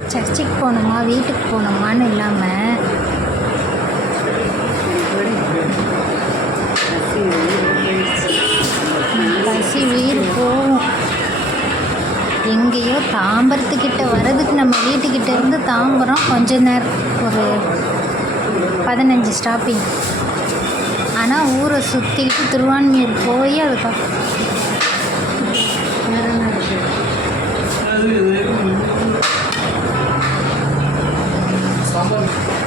சர்ச்சுக்கு போகணுமா வீட்டுக்கு போகணுமான்னு இல்லாமல் பசி உயிர் போகும். எங்கேயோ தாம்பரத்துக்கிட்ட வர்றதுக்கு நம்ம வீட்டுக்கிட்ட இருந்து தாம்பரம் கொஞ்ச நேரம், ஒரு 15 ஸ்டாப்பிங். ஆனால் ஊரை சுற்றிக்கிட்டு திருவான்மியூர் போய் அதுக்கப்புறம்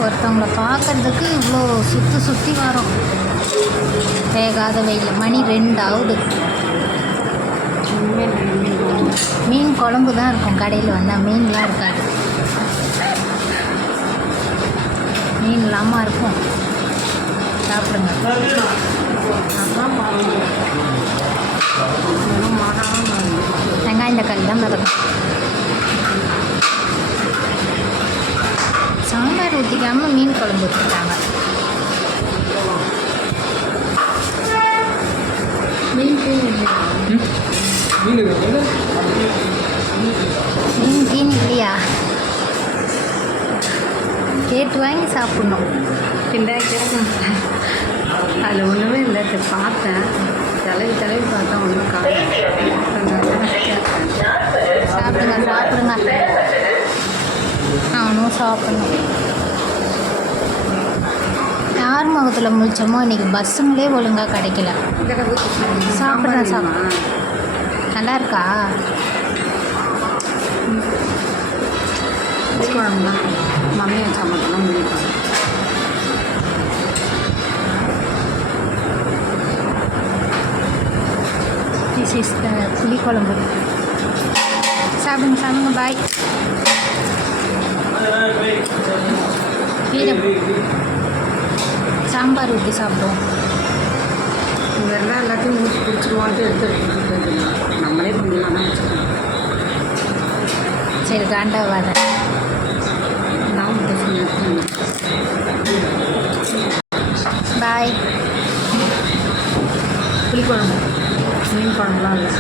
ஒருத்தவங்கள பார்க்குறதுக்கு இவ்வளோ சுற்றி வரோம். வேகாத வெயில். மணி 2 ஆகுது. மீன் குழம்பு தான் இருக்கும் கடையில் வந்தால், மீன்லாம் இருக்காது. மீன் இல்லாமல் இருக்கும். சாப்பிடுங்க. வெங்காயம் தக்காளி தான் மிதக்கும். சாம்பார் ஊற்றிக்காமல் மீன் குழம்பு ஊற்றிட்டாங்க. மீன் மீன் இல்லையா? கேட்டு வாங்கி சாப்பிட்ணும். அதில் ஒன்றுமே இல்லை. பார்த்தேன், தலைவி பார்த்தா ஒன்றும் சாப்பிடுங்க. அவனும் சாப்பிடணும். யார் முகத்தில் முழிச்சோமோ இன்றைக்கி பஸ்ஸுங்களே ஒழுங்காக கிடைக்கல. சாப்பிட்றேன். நல்லா இருக்கா? குழம்புனா மம்மி வச்சா மட்டும்தான் முடிப்பாங்க. திஸ் இஸ் த புளிக்குழம்பு. சாப்பிடுங்க. பாய். சாம்பார் ஊற்றி சாப்பிடுவோம். இவரெல்லாம் எல்லாத்தையும் ஊற்றி பிடிச்சிருவான்ட்டு எடுத்து நம்மளே பண்ணலாம். சரி, காண்டாவாத. பாய். புளிக்குழம்பு, மீன் குழம்புலாம் இல்லை.